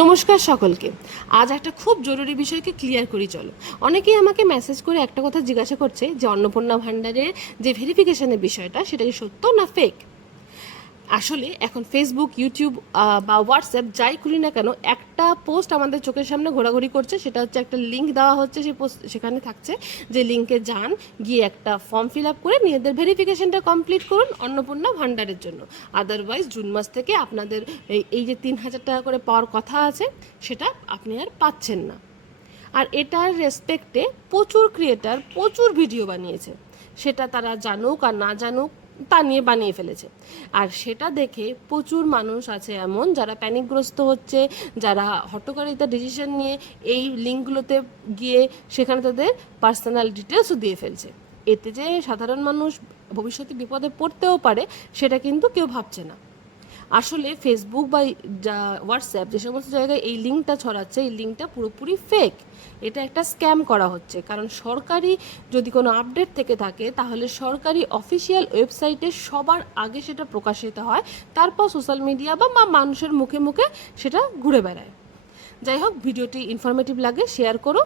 নমস্কার সকলকে। আজ একটা খুব জরুরি বিষয়কে ক্লিয়ার করি চলো। অনেকেই আমাকে মেসেজ করে একটা কথা জিজ্ঞাসা করছে যে অন্নপূর্ণা ভান্ডারের যে ভেরিফিকেশনের বিষয়টা সেটা কি সত্য না ফেক। আসলে এখন ফেসবুক, ইউটিউব বা হোয়াটসঅ্যাপ যাই খুলি না কেন, একটা পোস্ট আমাদের চোখের সামনে ঘোরাঘুরি করছে। সেটা হচ্ছে একটা লিঙ্ক দেওয়া হচ্ছে, সেই পোস্ট সেখানে থাকছে যে লিঙ্কে যান, গিয়ে একটা ফর্ম ফিল আপ করে নিজেদের ভেরিফিকেশনটা কমপ্লিট করুন অন্নপূর্ণা ভান্ডারের জন্য। আদারওয়াইজ জুন মাস থেকে আপনাদের এই যে 3,000 টাকা করে পাওয়ার কথা আছে সেটা আপনি আর পাচ্ছেন না। আর এটার রেসপেক্টে প্রচুর ক্রিয়েটার প্রচুর ভিডিও বানিয়েছে, সেটা তারা জানুক আর না জানুক তা নিয়ে বানিয়ে ফেলেছে। আর সেটা দেখে প্রচুর মানুষ আছে এমন যারা প্যানিকগ্রস্ত হচ্ছে, যারা হঠকারিতা ডিসিশন নিয়ে এই লিঙ্কগুলোতে গিয়ে সেখানে তাদের পার্সোনাল ডিটেলসও দিয়ে ফেলছে। এতে যে সাধারণ মানুষ ভবিষ্যতে বিপদে পড়তেও পারে সেটা কিন্তু কেউ ভাবছে না। আসলে ফেসবুক বা হোয়াটসঅ্যাপ যে সমস্ত জায়গায় এই লিঙ্কটা ছড়াচ্ছে, এই লিঙ্কটা পুরোপুরি ফেক। এটা একটা স্ক্যাম করা হচ্ছে। কারণ সরকারি যদি কোনো আপডেট থেকে থাকে তাহলে সরকারি অফিসিয়াল ওয়েবসাইটে সবার আগে সেটা প্রকাশিত হয়, তারপর সোশ্যাল মিডিয়া বা মানুষের মুখে মুখে সেটা ঘুরে বেড়ায়। যাই হোক, ভিডিওটি ইনফরমেটিভ লাগে শেয়ার করো।